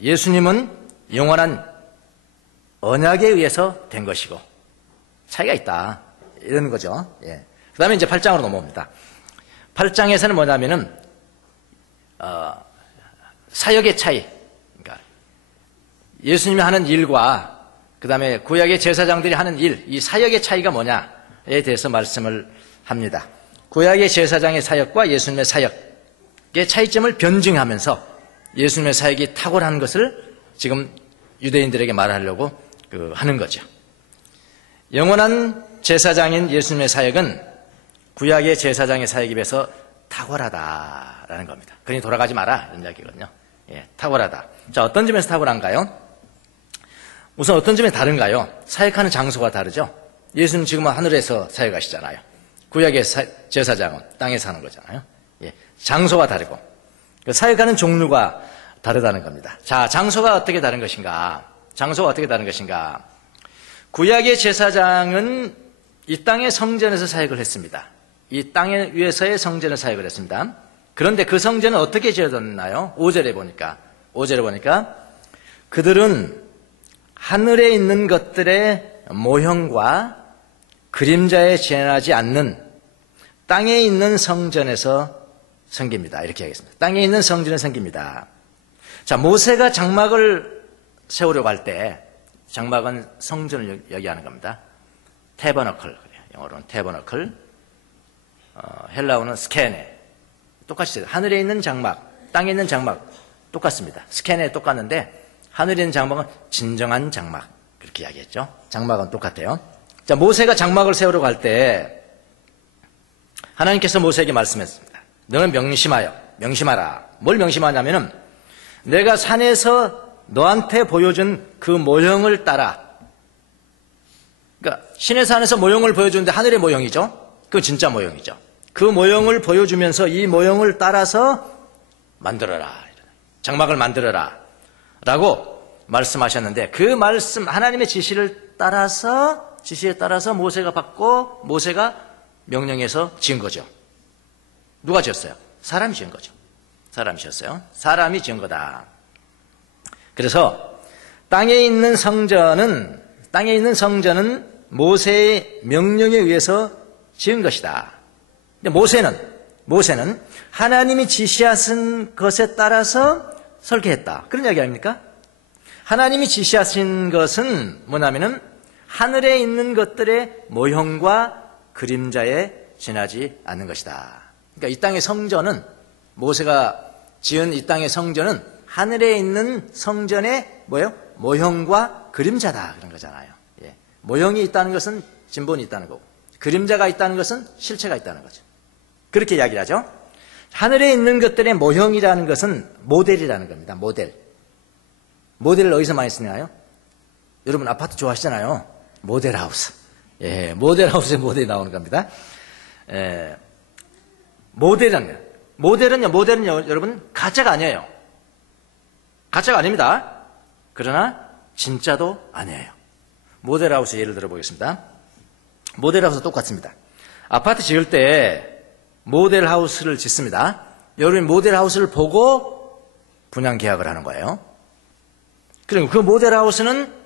예수님은 영원한 언약에 의해서 된 것이고 차이가 있다 이런 거죠. 예. 그 다음에 이제 8장으로 넘어옵니다. 8장에서는 뭐냐면은 사역의 차이, 그러니까 예수님이 하는 일과 그 다음에 구약의 제사장들이 하는 일, 이 사역의 차이가 뭐냐에 대해서 말씀을 합니다. 구약의 제사장의 사역과 예수님의 사역의 차이점을 변증하면서 예수님의 사역이 탁월한 것을 지금 유대인들에게 말하려고 하는 거죠. 영원한 제사장인 예수님의 사역은 구약의 제사장의 사역에 비해서 탁월하다라는 겁니다. 그러니 돌아가지 마라 이런 이야기거든요. 예, 탁월하다. 자, 어떤 점에서 탁월한가요? 우선 어떤 점이 다른가요? 사역하는 장소가 다르죠. 예수님 지금은 하늘에서 사역하시잖아요. 구약의 제사장은 땅에서 하는 거잖아요. 예, 장소가 다르고 사역하는 종류가 다르다는 겁니다. 자, 장소가 어떻게 다른 것인가? 장소가 어떻게 다른 것인가? 구약의 제사장은 이 땅의 성전에서 사역을 했습니다. 이 땅 위에서의 성전을 사역을 했습니다. 그런데 그 성전은 어떻게 지어졌나요? 5절에 보니까 그들은 하늘에 있는 것들의 모형과 그림자에 지나지 않는 땅에 있는 성전에서 섬깁니다. 이렇게 하겠습니다. 땅에 있는 성전에 섬깁니다. 자, 모세가 장막을 세우려고 할 때, 장막은 성전을 얘기하는 겁니다. 태버너클, 영어로는 태버너클, 헬라어는 스케네. 똑같이 하늘에 있는 장막, 땅에 있는 장막 똑같습니다. 스케네 똑같는데 하늘에 있는 장막은 진정한 장막 그렇게 이야기했죠. 장막은 똑같아요. 자, 모세가 장막을 세우려고 할 때 하나님께서 모세에게 말씀했습니다. 너는 명심하라. 뭘 명심하냐면은 내가 산에서 너한테 보여준 그 모형을 따라. 그러니까 신의 산에서 모형을 보여주는데 하늘의 모형이죠. 그건 진짜 모형이죠. 그 모형을 보여주면서 이 모형을 따라서 만들어라. 장막을 만들어라. 라고 말씀하셨는데 그 말씀 하나님의 지시에 따라서 모세가 받고 모세가 명령해서 지은 거죠. 누가 지었어요? 사람이 지은 거죠. 사람이 지었어요. 사람이 지은 거다. 그래서 땅에 있는 성전은 모세의 명령에 의해서 지은 것이다. 근데 모세는 하나님이 지시하신 것에 따라서 설계했다. 그런 이야기 아닙니까? 하나님이 지시하신 것은 뭐냐면은 하늘에 있는 것들의 모형과 그림자에 지나지 않는 것이다. 그러니까 이 땅의 성전은 모세가 지은 이 땅의 성전은 하늘에 있는 성전의 모형과 그림자다 그런 거잖아요. 예. 모형이 있다는 것은 진본이 있다는 거고 그림자가 있다는 것은 실체가 있다는 거죠. 그렇게 이야기를 하죠. 하늘에 있는 것들의 모형이라는 것은 모델이라는 겁니다. 모델을 어디서 많이 쓰나요? 여러분 아파트 좋아하시잖아요. 모델하우스. 예, 모델하우스에 모델이 나오는 겁니다. 예, 모델은요, 여러분 가짜가 아니에요. 가짜가 아닙니다. 그러나 진짜도 아니에요. 모델하우스 예를 들어보겠습니다. 모델하우스 똑같습니다. 아파트 지을 때 모델하우스를 짓습니다. 여러분이 모델하우스를 보고 분양 계약을 하는 거예요. 그리고 그 모델하우스는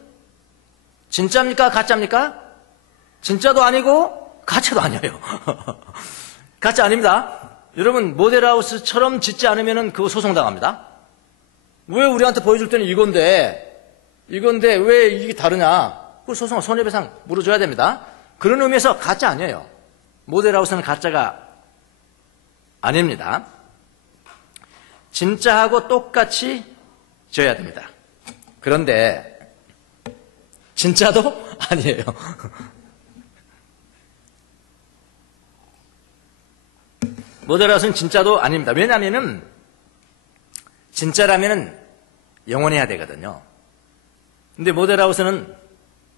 진짜입니까? 가짜입니까? 진짜도 아니고 가짜도 아니에요. 가짜 아닙니다. 여러분 모델하우스처럼 짓지 않으면 그거 소송당합니다. 왜 우리한테 보여줄 때는 이건데 왜 이게 다르냐? 그 소송 손해배상 물어줘야 됩니다. 그런 의미에서 가짜 아니에요. 모델하우스는 가짜가 아닙니다. 진짜하고 똑같이 지어야 됩니다. 그런데 진짜도 아니에요. 모델하우스는 진짜도 아닙니다. 왜냐하면은 진짜라면은 영원해야 되거든요. 근데 모델하우스는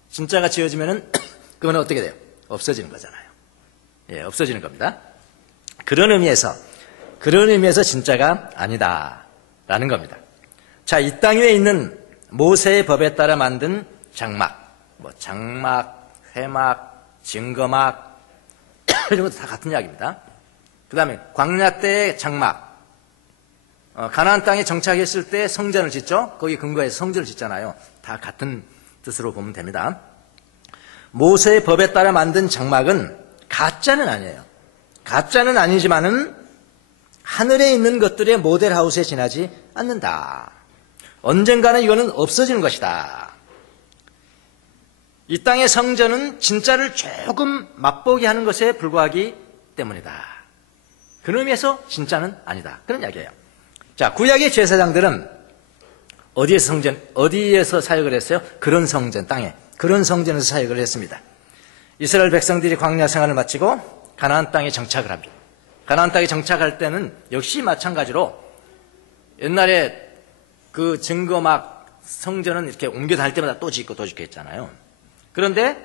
진짜가 지어지면은 그건 어떻게 돼요? 없어지는 거잖아요. 예, 없어지는 겁니다. 그런 의미에서 진짜가 아니다라는 겁니다. 자, 이 땅 위에 있는 모세의 법에 따라 만든 장막, 장막, 회막, 증거막 이런 것도 다 같은 이야기입니다. 그 다음에 광야 때의 장막, 가나안 땅에 정착했을 때 성전을 짓죠. 거기 근거해서 성전을 짓잖아요. 다 같은 뜻으로 보면 됩니다. 모세의 법에 따라 만든 장막은 가짜는 아니에요. 가짜는 아니지만은 하늘에 있는 것들의 모델하우스에 지나지 않는다. 언젠가는 이거는 없어지는 것이다. 이 땅의 성전은 진짜를 조금 맛보게 하는 것에 불과하기 때문이다. 그런 의미에서 진짜는 아니다. 그런 이야기예요. 자, 구약의 제사장들은 어디에서 사역을 했어요? 그런 성전, 땅에. 그런 성전에서 사역을 했습니다. 이스라엘 백성들이 광야 생활을 마치고 가나안 땅에 정착을 합니다. 가나안 땅에 정착할 때는 역시 마찬가지로 옛날에 그 증거막 성전은 이렇게 옮겨 다닐 때마다 또 짓고 또 짓고 했잖아요. 그런데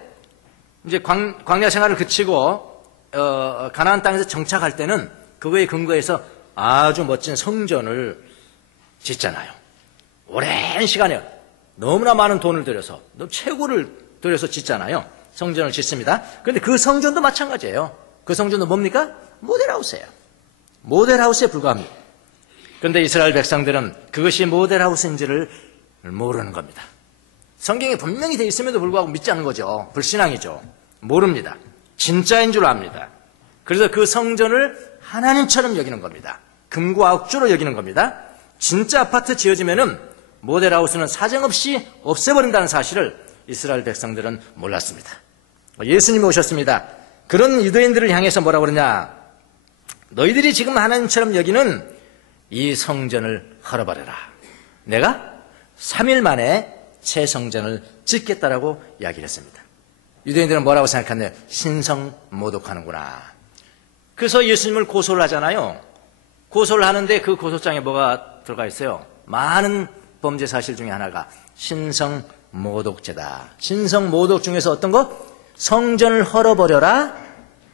이제 광야 생활을 그치고 가나안 땅에서 정착할 때는 그거에 근거해서 아주 멋진 성전을 짓잖아요. 오랜 시간에 너무나 많은 돈을 들여서 최고를 들여서 짓잖아요. 성전을 짓습니다. 그런데 그 성전도 마찬가지예요. 그 성전도 뭡니까? 모델하우스예요. 모델하우스에 불과합니다. 그런데 이스라엘 백성들은 그것이 모델하우스인지를 모르는 겁니다. 성경에 분명히 되어 있음에도 불구하고 믿지 않는 거죠. 불신앙이죠. 모릅니다. 진짜인 줄 압니다. 그래서 그 성전을 하나님처럼 여기는 겁니다. 금과 억주로 여기는 겁니다. 진짜 아파트 지어지면은 모델하우스는 사정없이 없애버린다는 사실을 이스라엘 백성들은 몰랐습니다. 예수님이 오셨습니다. 그런 유대인들을 향해서 뭐라고 그러냐? 너희들이 지금 하나님처럼 여기는 이 성전을 헐어버려라. 내가 3일 만에 새 성전을 짓겠다라고 이야기를 했습니다. 유대인들은 뭐라고 생각하나요? 신성모독하는구나. 그래서 예수님을 고소를 하잖아요. 고소를 하는데 그 고소장에 뭐가 들어가 있어요? 많은 범죄 사실 중에 하나가 신성모독죄다. 신성모독 중에서 어떤 거? 성전을 헐어버려라.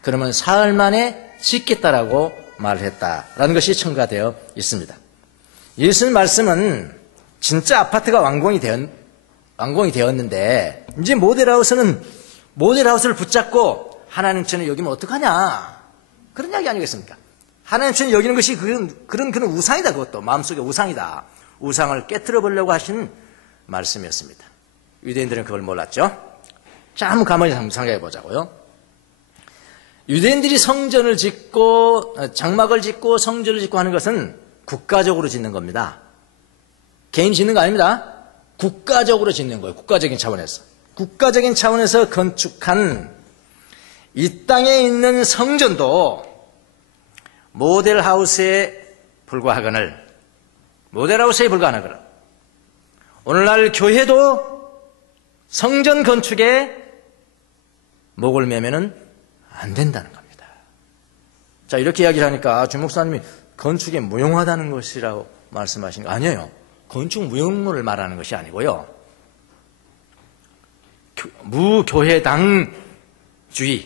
그러면 사흘 만에 짓겠다라고 말을 했다라는 것이 첨가되어 있습니다. 예수님 말씀은 진짜 아파트가 완공이 되었는데 이제 모델하우스를 붙잡고 하나님처럼 여기면 어떡하냐, 그런 이야기 아니겠습니까? 하나님처럼 여기는 것이 그런 우상이다. 그것도 마음속에 우상이다. 우상을 깨트려 보려고 하신 말씀이었습니다. 유대인들은 그걸 몰랐죠. 자, 한번 가만히 생각해 보자고요. 유대인들이 성전을 짓고 장막을 짓고 성전을 짓고 하는 것은 국가적으로 짓는 겁니다. 개인 짓는 거 아닙니다. 국가적으로 짓는 거예요. 국가적인 차원에서. 국가적인 차원에서 건축한 이 땅에 있는 성전도 모델하우스에 불과하거늘, 오늘날 교회도 성전 건축에 목을 매면은 안 된다는 겁니다. 자, 이렇게 이야기를 하니까 주 목사님이 건축이 무용하다는 것이라고 말씀하신 거 아니에요. 건축 무용론을 말하는 것이 아니고요.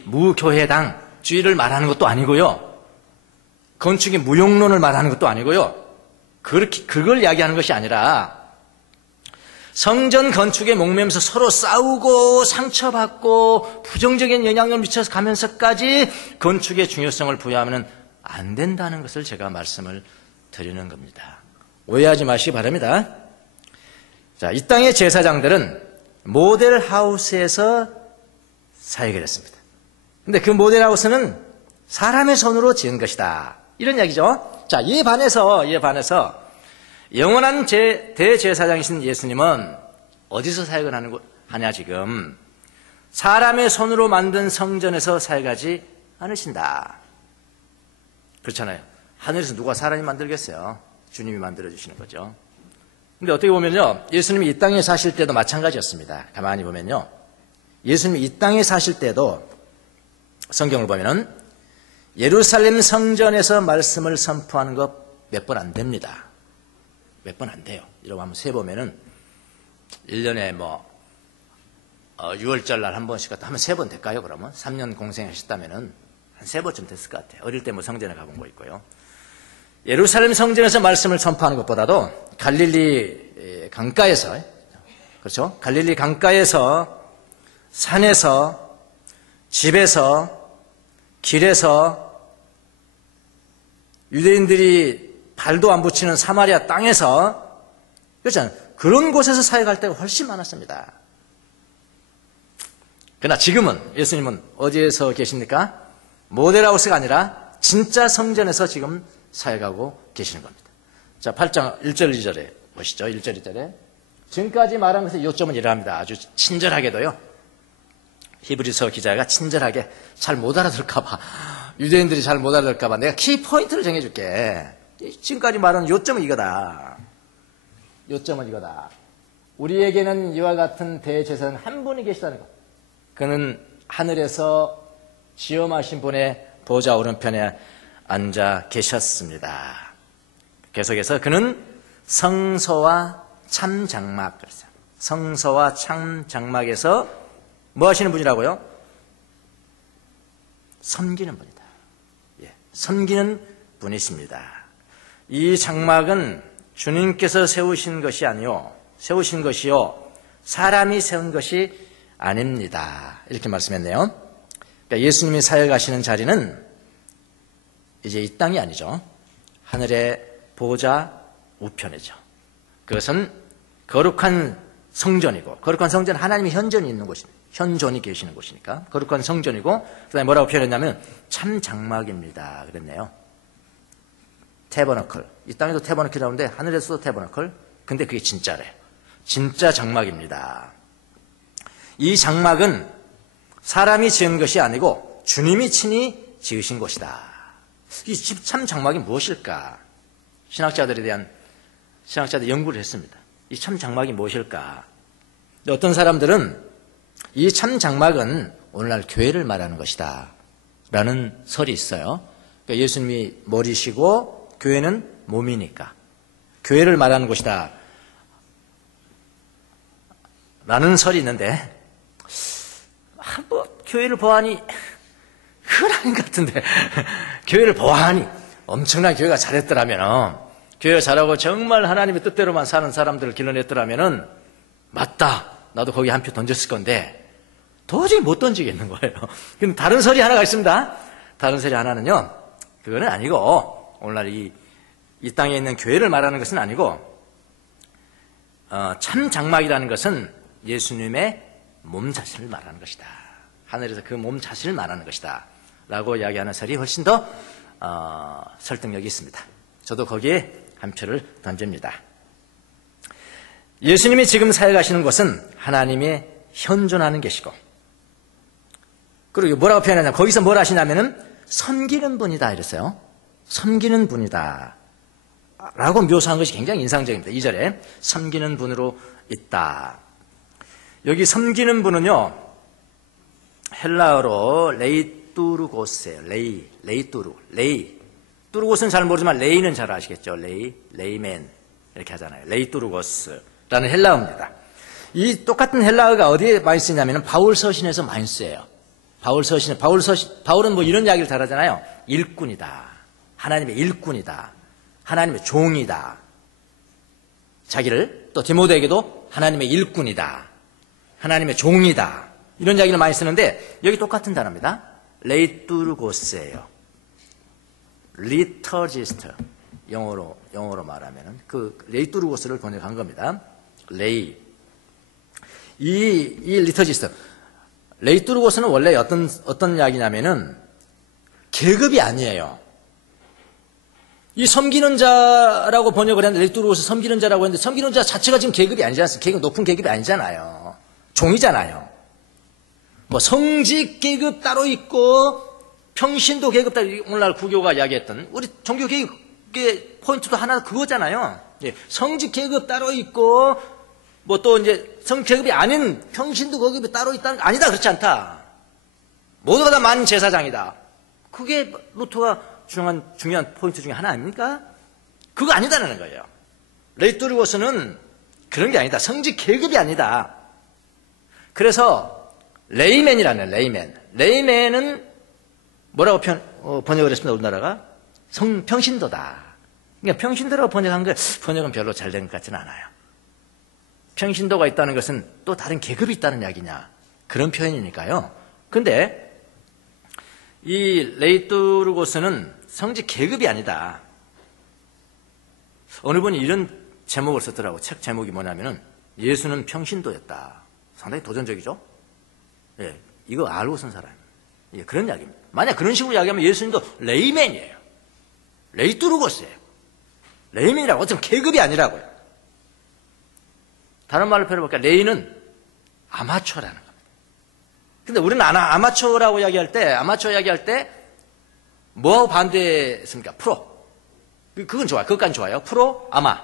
무교회당주의를 말하는 것도 아니고요. 건축의 무용론을 말하는 것도 아니고요. 그걸 이야기하는 것이 아니라 성전 건축에 목매면서 서로 싸우고 상처받고 부정적인 영향을 미쳐서 가면서까지 건축의 중요성을 부여하면 안 된다는 것을 제가 말씀을 드리는 겁니다. 오해하지 마시기 바랍니다. 자, 이 땅의 제사장들은 모델하우스에서 사역을 했습니다. 근데 그 모델하우스는 사람의 손으로 지은 것이다. 이런 이야기죠. 자, 이에 반해서 영원한 대제사장이신 예수님은 어디서 사역을 하냐 지금? 사람의 손으로 만든 성전에서 사역하지 않으신다. 그렇잖아요. 하늘에서 누가 사람이 만들겠어요? 주님이 만들어주시는 거죠. 근데 어떻게 보면요, 예수님이 이 땅에 사실 때도 마찬가지였습니다. 가만히 보면요, 예수님이 이 땅에 사실 때도 성경을 보면은 예루살렘 성전에서 말씀을 선포하는 것 몇 번 안 됩니다. 몇 번 안 돼요. 이러고 한번 세보면은 1년에 6월절 날 한 번씩 하면 3번 될까요? 그러면 3년 공생하셨다면은 한 3번쯤 됐을 것 같아요. 어릴 때 성전에 가본 거 있고요. 예루살렘 성전에서 말씀을 선포하는 것보다도 갈릴리 강가에서, 그렇죠? 갈릴리 강가에서, 산에서, 집에서, 길에서 유대인들이 발도 안 붙이는 사마리아 땅에서, 그렇잖아요. 그런 곳에서 사역할 때가 훨씬 많았습니다. 그러나 지금은 예수님은 어디에서 계십니까? 모델하우스가 아니라 진짜 성전에서 지금 사역하고 계시는 겁니다. 자, 8장 1절 2절에 보시죠. 1절 2절에 지금까지 말한 것의 요점은 이러합니다. 아주 친절하게도요. 히브리서 기자가 친절하게 잘 못 알아들을까봐, 유대인들이 잘 못 알아들을까봐 내가 키포인트를 정해줄게. 지금까지 말한 요점은 이거다. 요점은 이거다. 우리에게는 이와 같은 대제사장 한 분이 계시다는 것. 그는 하늘에서 지엄하신 분의 보좌 오른편에 앉아 계셨습니다. 계속해서 그는 성소와 참 장막, 성소와 참 장막에서 뭐 하시는 분이라고요? 섬기는 분이다. 예, 섬기는 분이십니다. 이 장막은 주님께서 세우신 것이 아니요, 세우신 것이요, 사람이 세운 것이 아닙니다. 이렇게 말씀했네요. 그러니까 예수님이 사역하시는 자리는 이제 이 땅이 아니죠. 하늘의 보좌 우편이죠. 그것은 거룩한 성전이고, 거룩한 성전 하나님의 현존이 있는 곳입니다. 현존이 계시는 곳이니까 거룩한 성전이고, 그 다음에 뭐라고 표현했냐면 참 장막입니다 그랬네요. 태버너클, 이 땅에도 태버너클이 나오는데 하늘에서도 태버너클, 근데 그게 진짜래. 진짜 장막입니다. 이 장막은 사람이 지은 것이 아니고 주님이 친히 지으신 곳이다. 이 참 장막이 무엇일까? 신학자들이 연구를 했습니다. 이 참 장막이 무엇일까? 어떤 사람들은 이 참 장막은 오늘날 교회를 말하는 것이다 라는 설이 있어요. 그러니까 예수님이 머리시고 교회는 몸이니까 교회를 말하는 것이다 라는 설이 있는데, 뭐 교회를 보아하니 그건 아닌 것 같은데 교회를 보아하니 엄청난 교회가 잘했더라면, 교회가 잘하고 정말 하나님의 뜻대로만 사는 사람들을 길러냈더라면 맞다, 나도 거기 한 표 던졌을 건데 도저히 못 던지겠는 거예요. 근데 다른 설이 하나가 있습니다. 다른 설이 하나는요, 그거는 아니고 오늘날 이 땅에 있는 교회를 말하는 것은 아니고, 참 장막이라는 것은 예수님의 몸 자신을 말하는 것이다. 하늘에서 그 몸 자신을 말하는 것이다 라고 이야기하는 설이 훨씬 더 설득력이 있습니다. 저도 거기에 한 표를 던집니다. 예수님이 지금 사역하시는 곳은 하나님의 현존하는 곳이고, 그리고 뭐라고 표현하냐, 거기서 뭘 하시냐면은 섬기는 분이다 이랬어요. 섬기는 분이다 라고 묘사한 것이 굉장히 인상적입니다. 2절에 섬기는 분으로 있다. 여기 섬기는 분은요, 헬라어로 레이뚜르고스예요. 뚜르고스는 잘 모르지만 레이는 잘 아시겠죠. 레이맨 이렇게 하잖아요. 레이뚜르고스라는 헬라어입니다. 이 똑같은 헬라어가 어디에 많이 쓰냐면 바울 서신에서 많이 쓰여요. 바울은 뭐 이런 이야기를 잘 하잖아요. 일꾼이다. 하나님의 일꾼이다. 하나님의 종이다. 자기를 또 디모데에게도 하나님의 일꾼이다. 하나님의 종이다. 이런 이야기를 많이 쓰는데 여기 똑같은 단어입니다. 레이뚜르고스예요. 리터지스트. 영어로 말하면은 그 레이뚜르고스를 번역한 겁니다. 이 리터지스트. 레이뚜르고스는 원래 어떤 이야기냐면은 계급이 아니에요. 이 섬기는 자라고 번역을 했는데, 레이뚜르고스 섬기는 자라고 했는데, 섬기는 자 자체가 지금 계급이 아니지 않습니까? 높은 계급이 아니잖아요. 종이잖아요. 뭐 성직 계급 따로 있고 평신도 계급 따로, 오늘날 구교가 이야기했던 우리 종교 계급의 포인트도 하나 그거잖아요. 성직 계급 따로 있고 뭐 또 이제 성계급이 아닌 평신도 계급이 따로 있다는 거 아니다, 그렇지 않다. 모두가 다 만 제사장이다. 그게 루터가 중요한 포인트 중에 하나 아닙니까? 그거 아니다라는 거예요. 레이뚜르고스는 그런 게 아니다. 성직 계급이 아니다. 그래서 레이맨이라는 레이맨은 뭐라고 번역을 했습니다. 우리나라가 평신도다. 그러니까 평신도라고 번역한 거, 번역은 별로 잘 된 것 같지는 않아요. 평신도가 있다는 것은 또 다른 계급이 있다는 이야기냐, 그런 표현이니까요. 근데 이 레이뚜르고스는 성직 계급이 아니다. 어느 분이 이런 제목을 썼더라고. 책 제목이 뭐냐면은 예수는 평신도였다. 상당히 도전적이죠? 예, 이거 알고 쓴 사람. 예, 그런 이야기입니다. 만약 그런 식으로 이야기하면 예수님도 레이맨이에요. 레이뚜르고스예요. 레이맨이라고 어떤 계급이 아니라고요. 다른 말로 표현해볼까? 레이는 아마추어라는 겁니다. 근데 우리는 아마추어라고 이야기할 때 뭐하고 반대했습니까? 프로. 그건 좋아요. 그것까지 좋아요. 프로, 아마.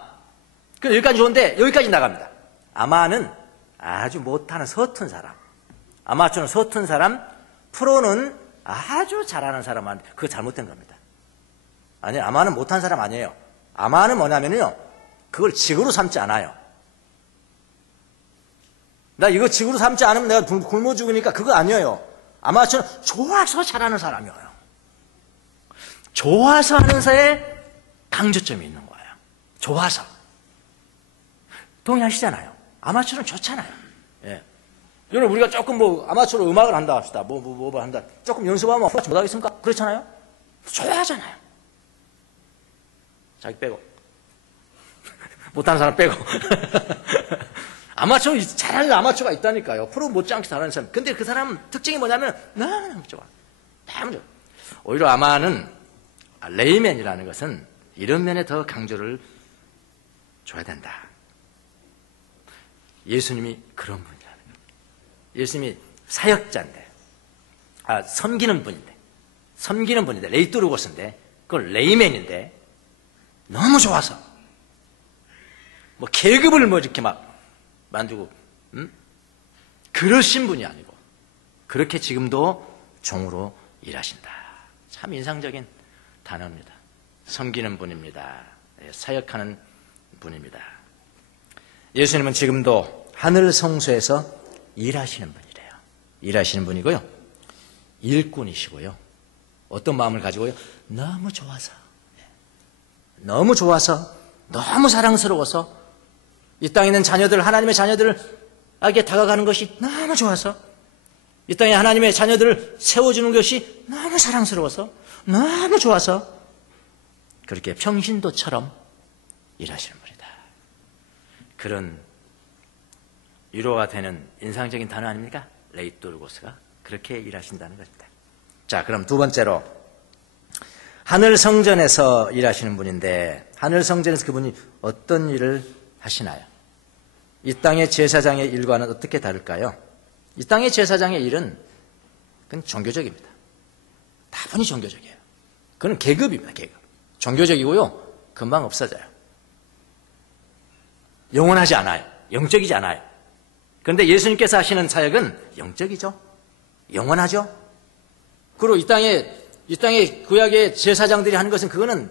근데 여기까지 좋은데 여기까지 나갑니다. 아마는 아주 못하는 서툰 사람. 아마추어는 서툰 사람, 프로는 아주 잘하는 사람한테 그거 잘못된 겁니다. 아니요, 아마는 못한 사람 아니에요. 아마는 뭐냐면요, 그걸 직으로 삼지 않아요. 나 이거 직으로 삼지 않으면 내가 굶어 죽으니까 그거 아니에요. 아마추어는 좋아서 잘하는 사람이에요. 좋아서 하는 사에 강조점이 있는 거예요. 좋아서. 동의하시잖아요. 아마추어는 좋잖아요. 예. 여러분, 우리가 조금 아마추어로 음악을 한다 합시다. 뭐 한다. 조금 연습하면 못하겠습니까? 그렇잖아요? 좋아하잖아요. 자기 빼고. 못하는 사람 빼고. 아마추어, 잘하는 아마추어가 있다니까요. 프로 못지않게 잘하는 사람. 근데 그 사람 특징이 뭐냐면, 너무 좋아. 너무 좋아. 오히려 아마는, 레이맨이라는 것은 이런 면에 더 강조를 줘야 된다. 예수님이 그런 분이라는 거예요. 예수님이 사역자인데, 섬기는 분인데, 레이뚜르고스인데, 그걸 레이맨인데, 너무 좋아서, 계급을 이렇게 만들고, 그러신 분이 아니고, 그렇게 지금도 종으로 일하신다. 참 인상적인 단어입니다. 섬기는 분입니다. 사역하는 분입니다. 예수님은 지금도 하늘 성소에서 일하시는 분이래요. 일하시는 분이고요. 일꾼이시고요. 어떤 마음을 가지고요? 너무 좋아서, 너무 사랑스러워서 이 땅에 있는 자녀들, 하나님의 자녀들에게 다가가는 것이 너무 좋아서 이 땅에 하나님의 자녀들을 세워주는 것이 너무 사랑스러워서 너무 좋아서 그렇게 평신도처럼 일하시는 분이다. 그런 위로가 되는 인상적인 단어 아닙니까? 레이뚜르고스가 그렇게 일하신다는 것입니다. 자, 그럼 두 번째로 하늘 성전에서 일하시는 분인데 하늘 성전에서 그분이 어떤 일을 하시나요? 이 땅의 제사장의 일과는 어떻게 다를까요? 이 땅의 제사장의 일은 그건 종교적입니다. 다분히 종교적이에요. 그건 계급입니다. 계급. 종교적이고요. 금방 없어져요. 영원하지 않아요. 영적이지 않아요. 그런데 예수님께서 하시는 사역은 영적이죠. 영원하죠. 그리고 이 땅의 구약의 제사장들이 하는 것은 그거는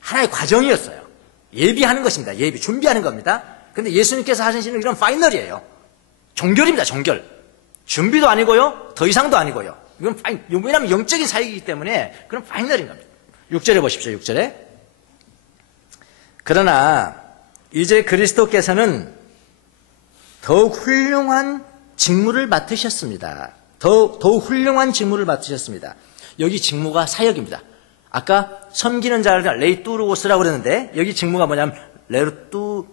하나의 과정이었어요. 예비하는 것입니다. 준비하는 겁니다. 그런데 예수님께서 하시는 이런 파이널이에요. 종결입니다. 종결. 준비도 아니고요. 더 이상도 아니고요. 이건 왜냐하면 영적인 사역이기 때문에 그런 파이널인 겁니다. 6절에 보십시오. 6절에. 그러나 이제 그리스도께서는 더욱 훌륭한 직무를 맡으셨습니다. 더욱 훌륭한 직무를 맡으셨습니다. 여기 직무가 사역입니다. 아까 섬기는 자를 레이뚜르고스라고 그랬는데 여기 직무가 뭐냐면 레르뚜르기아.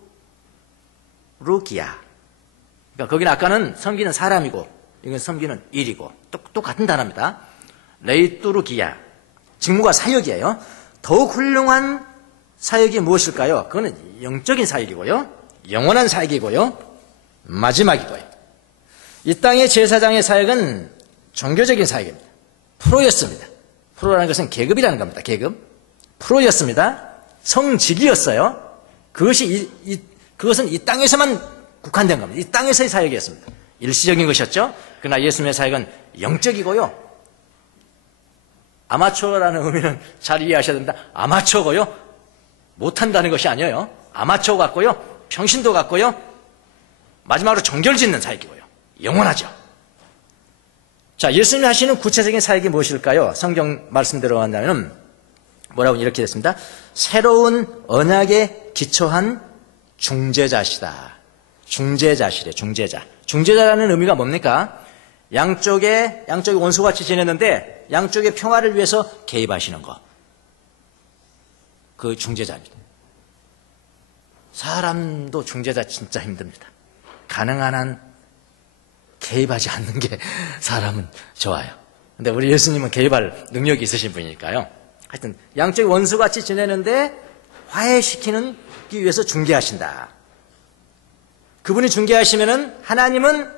그러니까 거기는 아까는 섬기는 사람이고 이건 섬기는 일이고 똑같은 단어입니다. 레이뚜르기아. 직무가 사역이에요. 더욱 훌륭한 사역이 무엇일까요? 그거는 영적인 사역이고요. 영원한 사역이고요. 마지막이고요. 이 땅의 제사장의 사역은 종교적인 사역입니다. 프로였습니다. 프로라는 것은 계급이라는 겁니다. 계급. 프로였습니다. 성직이었어요. 그것은 이 땅에서만 국한된 겁니다. 이 땅에서의 사역이었습니다. 일시적인 것이었죠. 그러나 예수님의 사역은 영적이고요. 아마추어라는 의미는 잘 이해하셔야 됩니다. 아마추어고요. 못한다는 것이 아니에요. 아마추어 같고요. 평신도 같고요. 마지막으로 정결짓는 사역이고요. 영원하죠. 자, 예수님이 하시는 구체적인 사역이 무엇일까요? 성경 말씀대로 한다면 뭐라고 이렇게 됐습니다. 새로운 언약에 기초한 중재자시다. 중재자시래. 중재자. 중재자라는 의미가 뭡니까? 양쪽이 원수같이 지냈는데 양쪽의 평화를 위해서 개입하시는 것. 그 중재자입니다. 사람도 중재자 진짜 힘듭니다. 가능한 한 개입하지 않는 게 사람은 좋아요. 근데 우리 예수님은 개입할 능력이 있으신 분이니까요. 하여튼 양쪽이 원수같이 지내는데 화해시키기 위해서 중재하신다. 그분이 중재하시면은 하나님은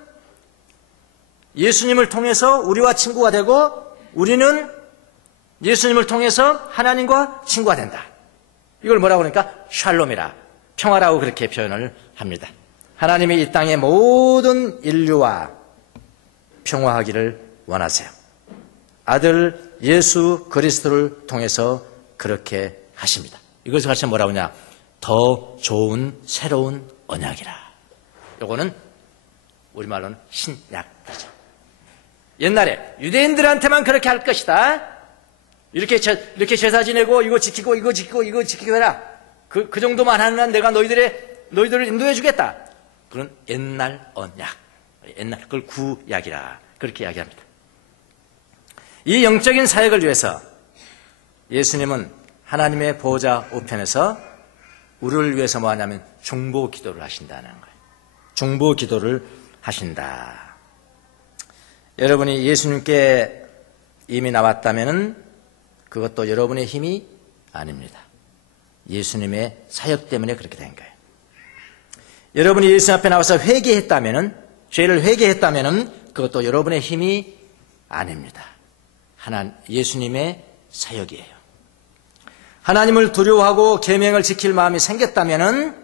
예수님을 통해서 우리와 친구가 되고 우리는 예수님을 통해서 하나님과 친구가 된다. 이걸 뭐라고 그러니까 샬롬이라, 평화라고 그렇게 표현을 합니다. 하나님이 이 땅의 모든 인류와 평화하기를 원하세요. 아들 예수 그리스도를 통해서 그렇게 하십니다. 이것을 가르쳐 뭐라고 하냐? 더 좋은 새로운 언약이라. 요거는 우리말로는 신약이죠. 옛날에 유대인들한테만 그렇게 할 것이다. 이렇게 제사 지내고 이거 지키고 이거 지키고 이거 지키고 해라. 그 정도만 하는 한 내가 너희들을 인도해 주겠다. 그런 옛날 언약, 옛날 그걸 구약이라 그렇게 이야기합니다. 이 영적인 사역을 위해서 예수님은 하나님의 보호자 우편에서 우리를 위해서 뭐 하냐면 중보 기도를 하신다는 거예요. 중보 기도를 하신다. 여러분이 예수님께 이미 나왔다면은 그것도 여러분의 힘이 아닙니다. 예수님의 사역 때문에 그렇게 된 거예요. 여러분이 예수님 앞에 나와서 회개했다면은, 죄를 회개했다면은 그것도 여러분의 힘이 아닙니다. 예수님의 사역이에요. 하나님을 두려워하고 계명을 지킬 마음이 생겼다면은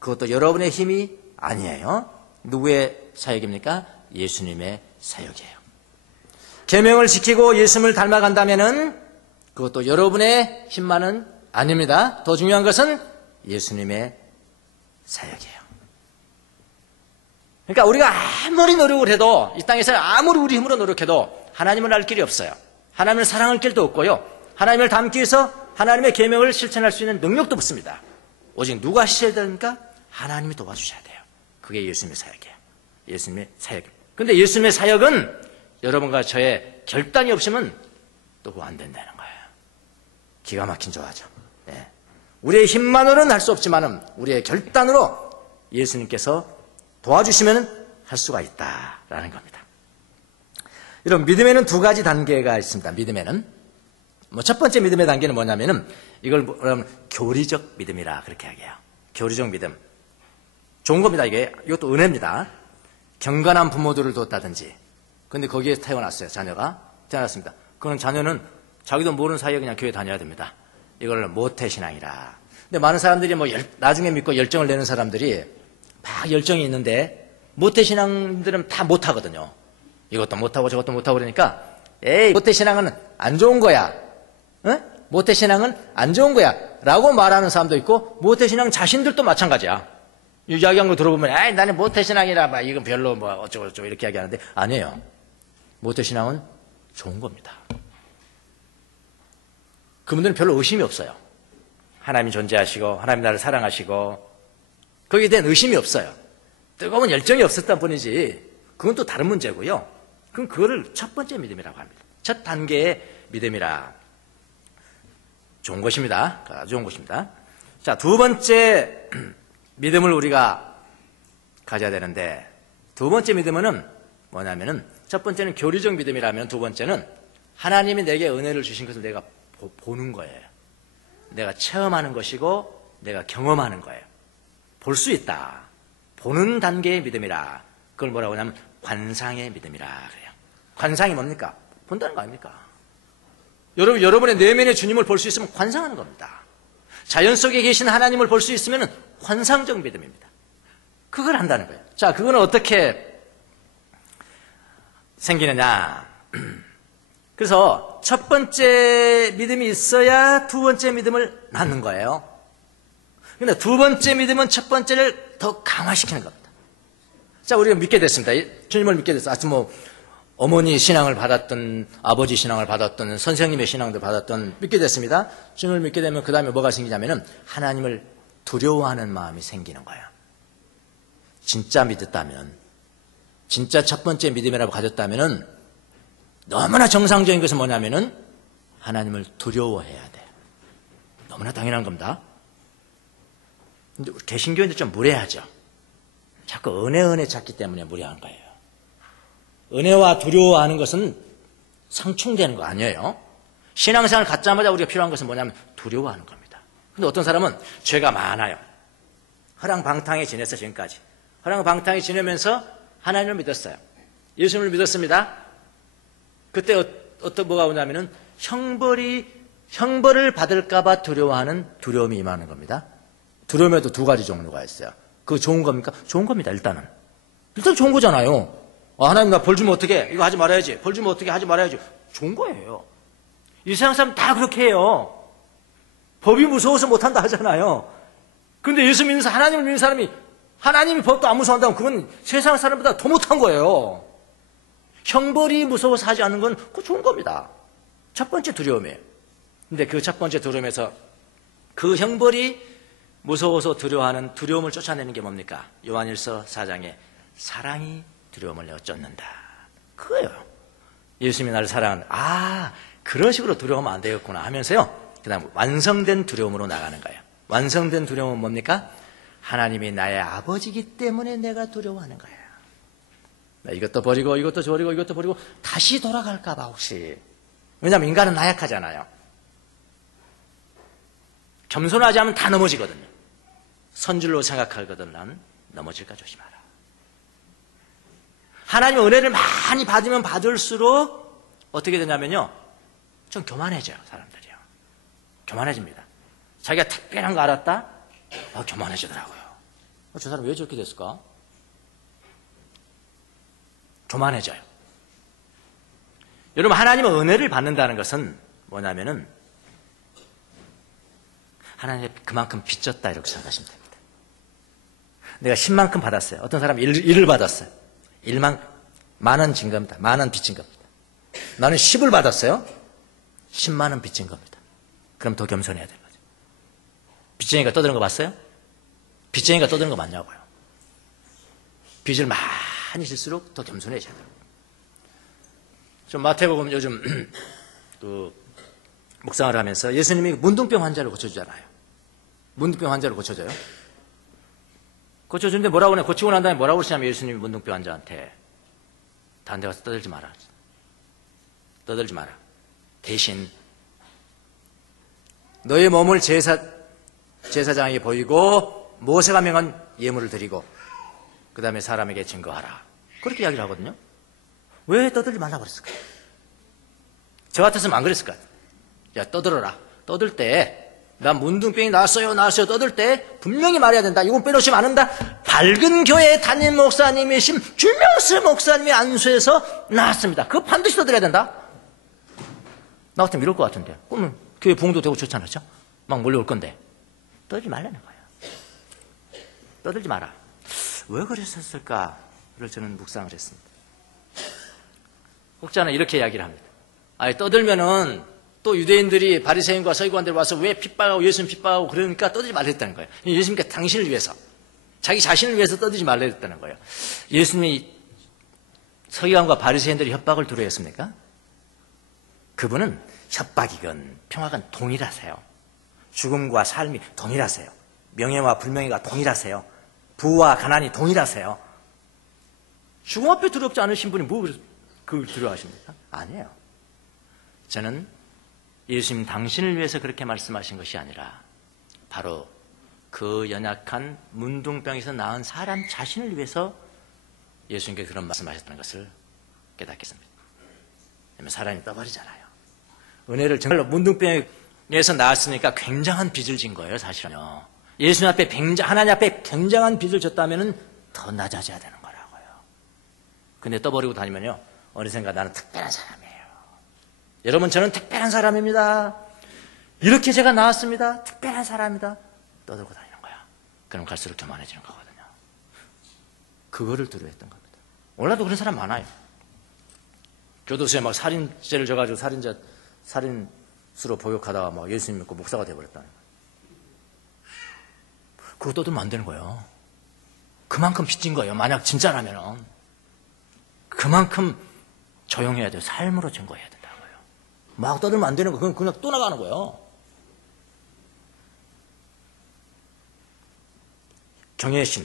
그것도 여러분의 힘이 아니에요. 누구의 사역입니까? 예수님의 사역이에요. 계명을 지키고 예수님을 닮아간다면은 그것도 여러분의 힘만은 아닙니다. 더 중요한 것은 예수님의 사역이에요. 그러니까 우리가 아무리 노력을 해도, 이 땅에서 아무리 우리 힘으로 노력해도 하나님을 알 길이 없어요. 하나님을 사랑할 길도 없고요. 하나님을 닮기 위해서 하나님의 계명을 실천할 수 있는 능력도 없습니다. 오직 누가 하셔야 됩니까? 하나님이 도와주셔야 돼요. 그게 예수님의 사역이에요. 예수님의 사역. 근데 예수님의 사역은 여러분과 저의 결단이 없으면 또 그거 안 된다는 거예요. 기가 막힌 조화죠. 네. 우리의 힘만으로는 할 수 없지만은 우리의 결단으로 예수님께서 도와주시면 할 수가 있다라는 겁니다. 이런 믿음에는 두 가지 단계가 있습니다. 믿음에는 첫 번째 믿음의 단계는 뭐냐면은 이걸 교리적 믿음이라 그렇게 하게요. 교리적 믿음. 좋은 겁니다. 이것도 은혜입니다. 경건한 부모들을 뒀다든지. 근데 거기에 태어났어요. 자녀가 태어났습니다. 그런 자녀는 자기도 모르는 사이에 그냥 교회 다녀야 됩니다. 이걸 모태신앙이라. 근데 많은 사람들이 나중에 믿고 열정을 내는 사람들이 막 열정이 있는데 모태신앙들은 다 못하거든요. 이것도 못하고 저것도 못하고 그러니까 에이 모태신앙은 안 좋은 거야. 응? 모태신앙은 안 좋은 거야 라고 말하는 사람도 있고 모태신앙 자신들도 마찬가지야. 이야기한 거 들어보면 에이 나는 모태신앙이라 이건 별로 어쩌고 저쩌고 이렇게 이야기하는데 아니에요. 모태신앙은 좋은 겁니다. 그분들은 별로 의심이 없어요. 하나님이 존재하시고 하나님 나를 사랑하시고 거기에 대한 의심이 없어요. 뜨거운 열정이 없었던 뿐이지 그건 또 다른 문제고요. 그럼 그거를 첫 번째 믿음이라고 합니다. 첫 단계의 믿음이라. 좋은 것입니다. 아주 좋은 것입니다. 자, 두 번째 믿음을 우리가 가져야 되는데 두 번째 믿음은 뭐냐면은 첫 번째는 교리적 믿음이라면 두 번째는 하나님이 내게 은혜를 주신 것을 내가 보는 거예요. 내가 체험하는 것이고 내가 경험하는 거예요. 볼 수 있다. 보는 단계의 믿음이라. 그걸 뭐라고 하냐면 관상의 믿음이라 그래요. 관상이 뭡니까? 본다는 거 아닙니까? 여러분의 내면의 주님을 볼 수 있으면 관상하는 겁니다. 자연 속에 계신 하나님을 볼 수 있으면 관상적 믿음입니다. 그걸 한다는 거예요. 자, 그거는 어떻게 생기느냐? 그래서 첫 번째 믿음이 있어야 두 번째 믿음을 낳는 거예요. 근데 두 번째 믿음은 첫 번째를 더 강화시키는 겁니다. 자, 우리가 믿게 됐습니다. 주님을 믿게 됐어요. 어머니 신앙을 받았던, 아버지 신앙을 받았던, 선생님의 신앙도 받았던, 믿게 됐습니다. 주님을 믿게 되면 그 다음에 뭐가 생기냐면은 하나님을 두려워하는 마음이 생기는 거예요. 진짜 믿었다면, 진짜 첫 번째 믿음이라고 가졌다면은 너무나 정상적인 것은 뭐냐면은 하나님을 두려워해야 돼요. 너무나 당연한 겁니다. 개신교인들 좀 무례하죠. 자꾸 은혜 찾기 때문에 무례한 거예요. 은혜와 두려워하는 것은 상충되는 거 아니에요. 신앙생활을 갖자마자 우리가 필요한 것은 뭐냐면 두려워하는 겁니다. 근데 어떤 사람은 죄가 많아요. 허랑방탕에 지냈어 지금까지. 허랑방탕에 지내면서 하나님을 믿었어요. 예수님을 믿었습니다. 그때 뭐가 오냐면은 형벌을 받을까봐 두려워하는 두려움이 임하는 겁니다. 두려움에도 두 가지 종류가 있어요. 그거 좋은 겁니까? 좋은 겁니다. 일단 좋은 거잖아요. 하나님 나 벌 주면 어떡해? 이거 하지 말아야지. 벌 주면 어떡해? 하지 말아야지. 좋은 거예요. 이 세상 사람 다 그렇게 해요. 법이 무서워서 못한다 하잖아요. 근데 예수 믿는 사람, 하나님을 믿는 사람이 하나님이 법도 안 무서워한다면 그건 세상 사람보다 더 못한 거예요. 형벌이 무서워서 하지 않는 건 그거 좋은 겁니다. 첫 번째 두려움이에요. 근데 그 첫 번째 두려움에서 그 형벌이 무서워서 두려워하는 두려움을 쫓아내는 게 뭡니까? 요한일서 4장에 사랑이 두려움을 내어 쫓는다. 그거예요. 예수님이 나를 사랑하는, 그런 식으로 두려워하면 안 되겠구나 하면서요. 그 다음 완성된 두려움으로 나가는 거예요. 완성된 두려움은 뭡니까? 하나님이 나의 아버지이기 때문에 내가 두려워하는 거예요. 이것도 버리고 이것도 버리고 이것도 버리고 다시 돌아갈까 봐 혹시. 왜냐하면 인간은 나약하잖아요. 겸손하지 않으면 다 넘어지거든요. 선줄로 생각하거든 난 넘어질까 조심하라. 하나님의 은혜를 많이 받으면 받을수록 어떻게 되냐면요. 좀 교만해져요. 사람들이요. 교만해집니다. 자기가 특별한 거 알았다? 교만해지더라고요. 저 사람 왜 저렇게 됐을까? 교만해져요. 여러분 하나님의 은혜를 받는다는 것은 뭐냐면은 하나님이 그만큼 빚졌다 이렇게 생각하시면 됩니다. 내가 10만큼 받았어요. 어떤 사람이 1을 받았어요. 10,000원 진 겁니다. 10,000원 빚진 겁니다. 나는 10을 받았어요. 10만 원 빚진 겁니다. 그럼 더 겸손해야 되는 거죠. 빚쟁이가 떠드는 거 봤어요? 빚쟁이가 떠드는 거 맞냐고요. 빚을 많이 질수록 더 겸손해져야 돼요. 좀 마태복음 요즘 또 묵상을 하면서 예수님이 문둥병 환자를 고쳐주잖아요. 문둥병 환자를 고쳐줘요. 고쳐주는데 뭐라고 하냐? 고치고 난 다음에 뭐라고 그러시냐면 예수님이 문둥병 환자한테 다른 데 가서 떠들지 마라. 떠들지 마라. 대신 너의 몸을 제사장에게 보이고 모세가 명한 예물을 드리고 그 다음에 사람에게 증거하라. 그렇게 이야기를 하거든요. 왜 떠들지 말라고 그랬을까요? 저 같았으면 안 그랬을 것 같아요. 야 떠들어라. 떠들 때 난 문둥병이 나왔어요 떠들 때 분명히 말해야 된다. 이건 빼놓으시면 안 한다. 밝은 교회 담임 목사님이신 주명수 목사님이 안수해서 나왔습니다. 그거 반드시 떠들어야 된다. 나 같으면 이럴 것 같은데. 그러면 교회 부흥도 되고 좋지 않았죠? 막 몰려올 건데. 떠들지 말라는 거예요. 떠들지 마라. 왜 그랬었을까를 저는 묵상을 했습니다. 혹자는 이렇게 이야기를 합니다. 떠들면은 또 유대인들이 바리새인과 서기관들 와서 왜 핍박하고 예수님 핍박하고 그러니까 떠들지 말랬다는 거예요. 예수님께 당신을 위해서, 자기 자신을 위해서 떠들지 말랬다는 거예요. 예수님이 서기관과 바리새인들이 협박을 두려워했습니까? 그분은 협박이건 평화건 동일하세요. 죽음과 삶이 동일하세요. 명예와 불명예가 동일하세요. 부와 가난이 동일하세요. 죽음 앞에 두렵지 않으신 분이 뭐 그걸 두려워하십니까? 아니에요. 저는 예수님 당신을 위해서 그렇게 말씀하신 것이 아니라 바로 그 연약한 문둥병에서 나은 사람 자신을 위해서 예수님께 그런 말씀하셨다는 것을 깨닫겠습니다. 왜냐하면 사람이 떠버리잖아요. 은혜를 정말로 문둥병에서 나왔으니까 굉장한 빚을 진 거예요. 사실은요. 예수님 앞에 하나님 앞에 굉장한 빚을 졌다면 더 낮아져야 되는 거라고요. 근데 떠버리고 다니면요. 어느샌가 나는 특별한 사람이에요. 여러분 저는 특별한 사람입니다. 이렇게 제가 나왔습니다. 특별한 사람이다. 떠들고 다니는 거야. 그럼 갈수록 교만해지는 거거든요. 그거를 두려워했던 겁니다. 오늘도 그런 사람 많아요. 교도소에 막 살인죄를 져가지고 살인수로 보역하다가 막 예수님 믿고 목사가 되어버렸다는 거예요. 그거 떠들면 안 되는 거예요. 그만큼 빚진 거예요. 만약 진짜라면 그만큼 조용해야 돼요. 삶으로 증거해야 된다고요. 막 떠들면 안 되는 거. 그건 그냥 또 나가는 거예요. 경외심.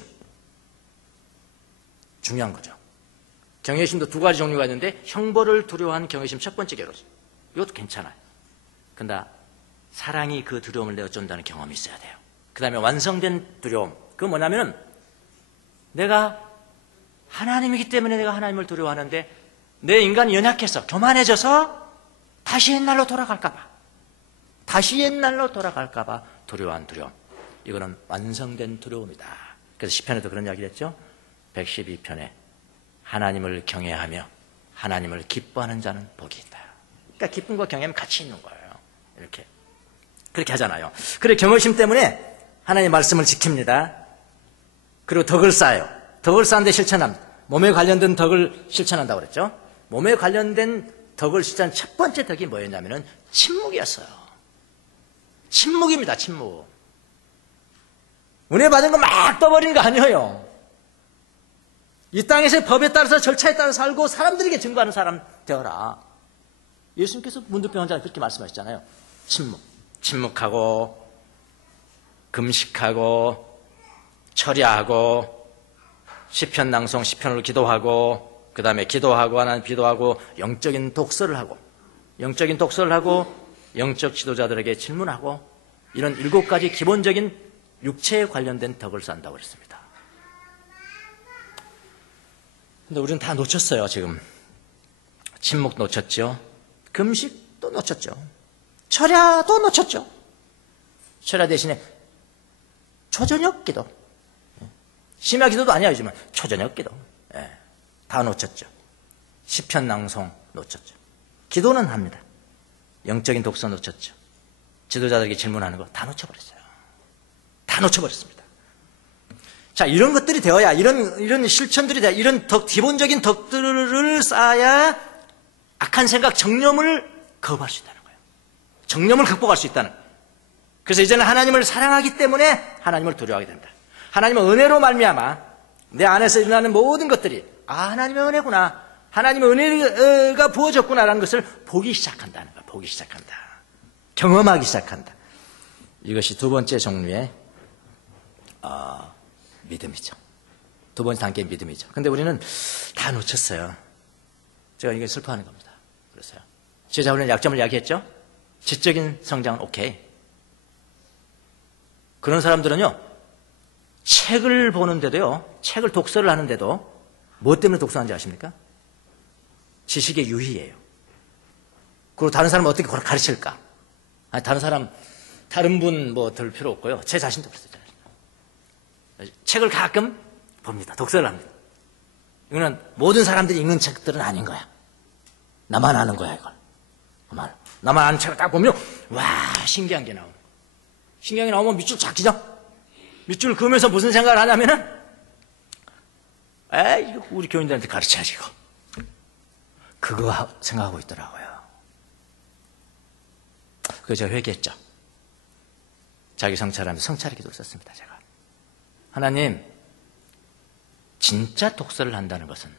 중요한 거죠. 경외심도 두 가지 종류가 있는데 형벌을 두려워하는 경외심 첫 번째 괴로움. 이것도 괜찮아요. 근데 사랑이 그 두려움을 내어준다는 경험이 있어야 돼요. 그 다음에 완성된 두려움. 그건 뭐냐면 내가 하나님이기 때문에 내가 하나님을 두려워하는데 내 인간이 연약해서 교만해져서 다시 옛날로 돌아갈까 봐. 다시 옛날로 돌아갈까 봐 두려워한 두려움. 이거는 완성된 두려움이다. 그래서 시편에도 그런 이야기를 했죠. 112편에 하나님을 경외하며 하나님을 기뻐하는 자는 복이 있다. 그러니까 기쁨과 경외는 같이 있는 거예요. 이렇게 그렇게 하잖아요. 그래 경외심 때문에 하나님의 말씀을 지킵니다. 그리고 덕을 쌓아요. 덕을 쌓는데 실천합니다. 몸에 관련된 덕을 실천한다고 그랬죠. 몸에 관련된 덕을 실천한 첫 번째 덕이 뭐였냐면은 침묵이었어요. 침묵입니다. 침묵. 은혜 받은 거 막 떠버리는 거 아니에요. 이 땅에서의 법에 따라서 절차에 따라 살고 사람들에게 증거하는 사람 되어라. 예수님께서 문둥병 환자는 그렇게 말씀하셨잖아요. 침묵. 침묵하고 금식하고 철야하고 시편 낭송, 시편으로 기도하고 그 다음에 기도하고 하나님 기도하고 영적인 독서를 하고 영적인 독서를 하고 영적 지도자들에게 질문하고 이런 7가지 기본적인 육체에 관련된 덕을 쌓는다고 그랬습니다. 근데 우리는 다 놓쳤어요. 지금 침묵 놓쳤죠. 금식도 놓쳤죠. 철야도 놓쳤죠. 철야 대신에 초저녁 기도, 심야 기도도 아니야 요즘은 초저녁 기도, 다 놓쳤죠. 시편 낭송 놓쳤죠. 기도는 합니다. 영적인 독서 놓쳤죠. 지도자들에게 질문하는 거 다 놓쳐버렸어요. 다 놓쳐버렸습니다. 자, 이런 것들이 되어야, 이런 실천들이 되어야, 이런 기본적인 덕들을 쌓아야 악한 생각, 정념을 거부할 수 있다는 거예요. 정념을 극복할 수 있다는 거예요. 그래서 이제는 하나님을 사랑하기 때문에 하나님을 두려워하게 됩니다. 하나님의 은혜로 말미암아 내 안에서 일어나는 모든 것들이 하나님의 은혜구나, 하나님의 은혜가 부어졌구나라는 것을 보기 시작한다는 거예요. 보기 시작한다. 경험하기 시작한다. 이것이 두 번째 종류의 믿음이죠. 두 번째 단계의 믿음이죠. 근데 우리는 다 놓쳤어요. 제가 이게 슬퍼하는 겁니다. 그래서요. 제가 오늘 약점을 이야기했죠? 지적인 성장은 오케이. 그런 사람들은요, 책을 보는데도요, 책을 독서를 하는데도 뭐 때문에 독서하는지 아십니까? 지식의 유희예요. 그리고 다른 사람을 어떻게 가르칠까? 아니, 다른 분 뭐 들 필요 없고요. 제 자신도 그랬어요. 책을 가끔 봅니다. 독서를 합니다. 이거는 모든 사람들이 읽는 책들은 아닌 거야. 나만 아는 거야, 이걸. 나만 아는 책을 딱 보면, 와, 신기한 게 나오는 거야. 신기한 게 나오면 밑줄 쫙 기죠? 밑줄 그으면서 무슨 생각을 하냐면은, 이거 우리 교인들한테 가르쳐야지, 이거. 그거 생각하고 있더라고요. 그래서 제가 회개했죠. 자기 성찰하면서 성찰의 기도를 썼습니다, 제가. 하나님, 진짜 독서를 한다는 것은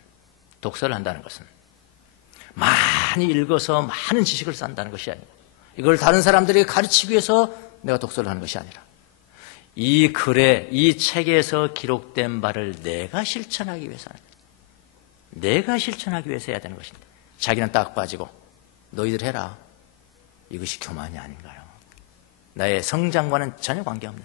많이 읽어서 많은 지식을 쌓는다는 것이 아니고, 이걸 다른 사람들에게 가르치기 위해서 내가 독서를 하는 것이 아니라, 이 글에, 이 책에서 기록된 바를 내가 실천하기 위해서 해야 되는 것인데, 자기는 딱 빠지고 너희들 해라. 이것이 교만이 아닌가요? 나의 성장과는 전혀 관계없는.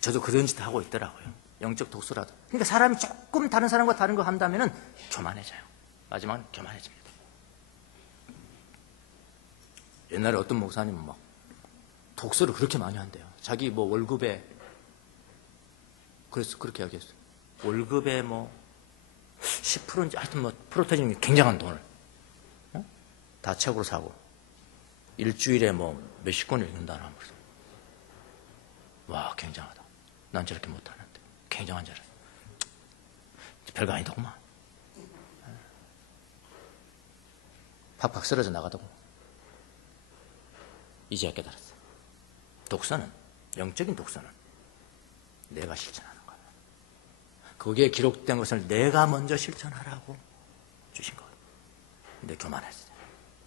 저도 그런 짓 하고 있더라고요. 영적 독서라도. 그러니까 사람이 조금 다른 사람과 다른 거 한다면은 교만해져요. 마지막은 교만해집니다. 옛날에 어떤 목사님은 막 독서를 그렇게 많이 한대요. 자기 뭐 월급에, 그래서 그렇게 이야기했어요. 월급에 뭐 10%인지 하여튼 뭐 프로테인이 굉장한 돈을 다 책으로 사고 일주일에 뭐 몇십 권을 읽는다는 거죠. 와, 굉장하다. 난 저렇게 못하는데. 굉장한 자라. 별거 아니더구만. 팍팍 쓰러져 나가더고. 이제야 깨달았어. 독서는, 영적인 독서는 내가 실천하는 거야. 거기에 기록된 것을 내가 먼저 실천하라고 주신 거예요. 근데 교만했어요.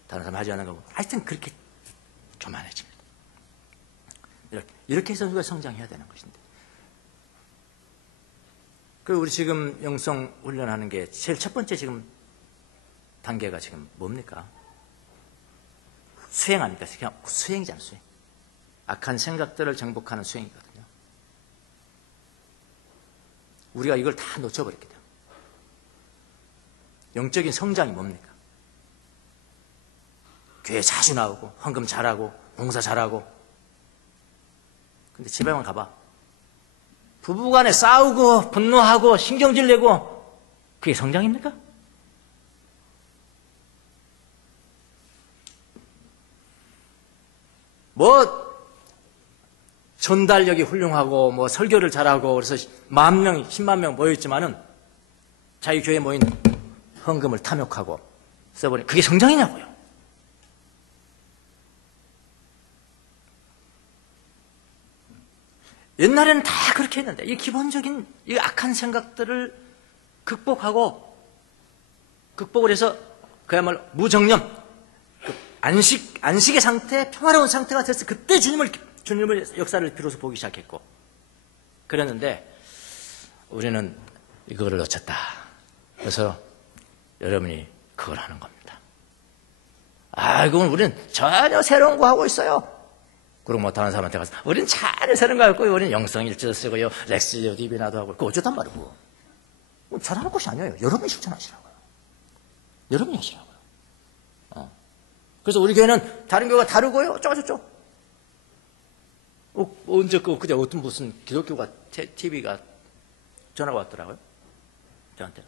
다른 사람 하지 않는 거고. 하여튼 그렇게 교만해집니다. 이렇게 해서 우리가 성장해야 되는 것인데. 그리고 우리 지금 영성 훈련하는 게 제일 첫 번째 지금 단계가 지금 뭡니까? 수행 아닙니까? 그냥 수행이잖아요, 수행. 악한 생각들을 정복하는 수행이거든요. 우리가 이걸 다 놓쳐버렸기 때문에. 영적인 성장이 뭡니까? 교회 자주 나오고, 헌금 잘하고, 봉사 잘하고. 근데 집에만 가봐. 부부간에 싸우고, 분노하고, 신경질 내고, 그게 성장입니까? 전달력이 훌륭하고, 설교를 잘하고, 그래서 10,000명, 10만 명 모여있지만은, 자기 교회에 모인 헌금을 탐욕하고 써버리는, 그게 성장이냐고요. 옛날에는 다 그렇게 했는데, 이 기본적인 이 악한 생각들을 극복을 해서 그야말로 무정념, 안식의 상태, 평화로운 상태가 됐을 때 그때 주님의 역사를 비로소 보기 시작했고, 그랬는데 우리는 이거를 놓쳤다. 그래서 여러분이 그걸 하는 겁니다. 그건 우리는 전혀 새로운 거 하고 있어요. 그리고 못하는 사람한테 가서 우리는 전혀 새로운 거 하고 있고요. 우리는 영성일지도 쓰고요. 렉시오 디비나도 하고. 그거 어쩌단 말이고. 잘하는 것이 아니에요. 여러분이 실천하시라고요. 여러분이 하시라고요. 그래서 우리 교회는 다른 교회가 다르고요. 어쩌고저쩌고. 그때 어떤 무슨 기독교가 TV가 전화가 왔더라고요. 저한테.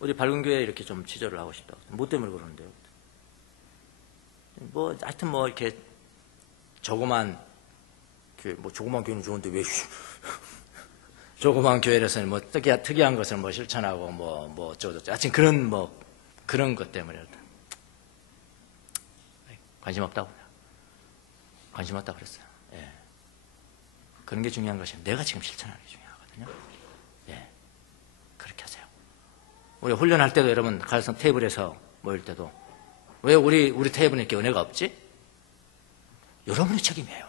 우리 밝은 교회에 이렇게 좀 지도를 하고 싶다고. 뭐 때문에 그러는데요? 하여튼 이렇게 조그만 교회는 좋은데 왜 조그만 교회에서는 특이한 것을 실천하고 어쩌고저쩌고. 하여튼 그런 것 때문에 관심 없다고 그랬어요. 예. 그런 게 중요한 것이 내가 지금 실천하는 게 중요하거든요. 예. 그렇게 하세요. 우리 훈련할 때도 여러분 가서 테이블에서 모일 때도 왜 우리 테이블에 이렇게 은혜가 없지? 여러분의 책임이에요.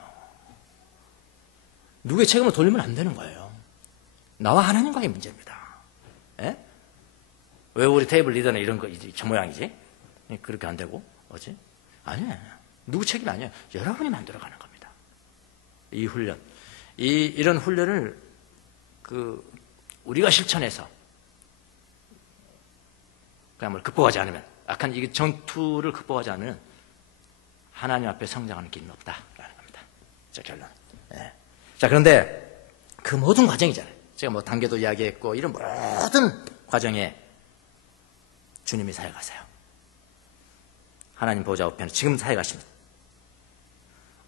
누구의 책임을 돌리면 안 되는 거예요. 나와 하나님과의 문제입니다. 예? 왜 우리 테이블 리더는 이런 거 저 모양이지? 그렇게 안 되고 뭐지? 아니에요. 누구 책임 아니에요. 여러분이 만들어가는 겁니다. 이 훈련, 이런 훈련을 우리가 실천해서 그냥 극복하지 않으면, 악한 이 전투를 극복하지 않으면 하나님 앞에 성장하는 길은 없다라는 겁니다. 결론. 예. 자, 그런데 그 모든 과정이잖아요. 제가 단계도 이야기했고 이런 모든 과정에 주님이 사역하세요. 하나님 보좌 우편에 지금 사역하십니다.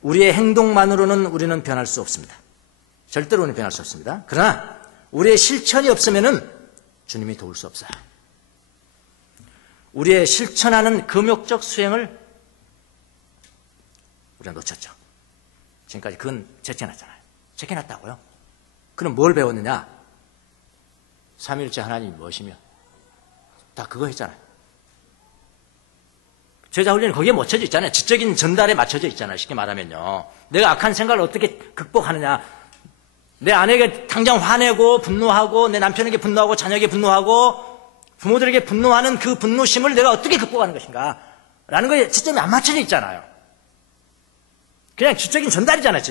우리의 행동만으로는 우리는 변할 수 없습니다. 절대로 우리는 변할 수 없습니다. 그러나 우리의 실천이 없으면은 주님이 도울 수 없어요. 우리의 실천하는 금욕적 수행을 우리가 놓쳤죠. 지금까지 그건 제껴놨잖아요. 제껴놨다고요. 그럼 뭘 배웠느냐? 삼위일체 하나님이 무엇이며 다 그거 했잖아요. 제자 훈련이 거기에 맞춰져 있잖아요. 지적인 전달에 맞춰져 있잖아요. 쉽게 말하면요. 내가 악한 생각을 어떻게 극복하느냐. 내 아내에게 당장 화내고 분노하고 내 남편에게 분노하고 자녀에게 분노하고 부모들에게 분노하는 그 분노심을 내가 어떻게 극복하는 것인가 라는 거에 지점이 안 맞춰져 있잖아요. 그냥 지적인 전달이잖아요.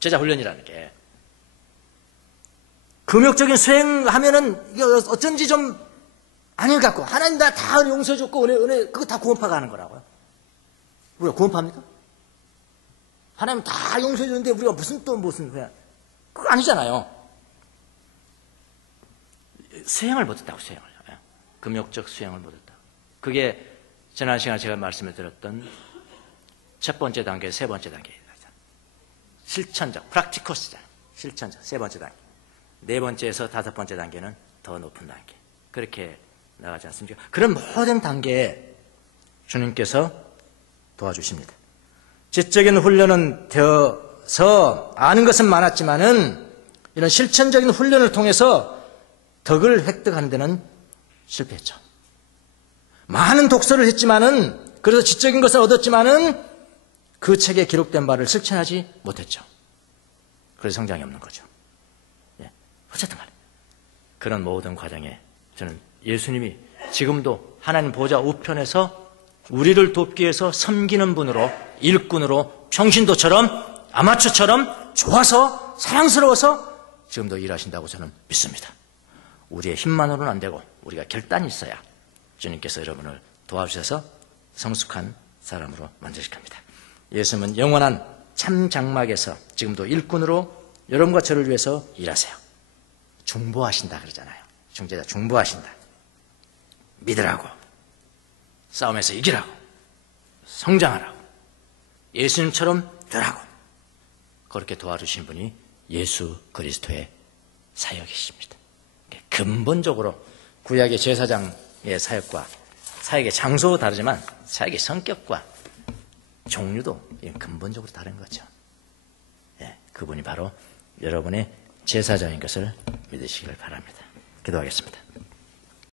제자 훈련이라는 게. 금욕적인 수행하면은 이게 어쩐지 좀 아닌 것 같고, 하나님 다 용서해줬고 은혜 그거 다 구원파가 하는 거라고요. 우리가 구원파입니까? 하나님 다 용서해줬는데 우리가 무슨 그냥 그거 아니잖아요. 수행을 못했다고. 수행을. 금욕적 수행을 못했다. 그게 지난 시간에 제가 말씀을 드렸던 첫 번째 단계, 세 번째 단계입니다. 실천적, 프락티코스잖아요. 실천적, 세 번째 단계. 네 번째에서 다섯 번째 단계는 더 높은 단계. 그렇게 나가지 않습니까? 그런 모든 단계에 주님께서 도와주십니다. 지적인 훈련은 되어서 아는 것은 많았지만은 이런 실천적인 훈련을 통해서 덕을 획득하는 데는 실패했죠. 많은 독서를 했지만은, 그래서 지적인 것을 얻었지만은 그 책에 기록된 바를 실천하지 못했죠. 그래서 성장이 없는 거죠. 예. 어쨌든 말이에요. 그런 모든 과정에 저는 예수님이 지금도 하나님 보좌 우편에서 우리를 돕기 위해서 섬기는 분으로, 일꾼으로, 평신도처럼, 아마추어처럼 좋아서, 사랑스러워서 지금도 일하신다고 저는 믿습니다. 우리의 힘만으로는 안 되고 우리가 결단이 있어야 주님께서 여러분을 도와주셔서 성숙한 사람으로 만드실 겁니다. 예수님은 영원한 참 장막에서 지금도 일꾼으로 여러분과 저를 위해서 일하세요. 중보하신다 그러잖아요. 중재자 중보하신다. 믿으라고, 싸움에서 이기라고, 성장하라고, 예수님처럼 되라고, 그렇게 도와주신 분이 예수 그리스도의 사역이십니다. 근본적으로 구약의 제사장의 사역과 사역의 장소도 다르지만 사역의 성격과 종류도 근본적으로 다른 거죠. 예, 그분이 바로 여러분의 제사장인 것을 믿으시길 바랍니다. 기도하겠습니다.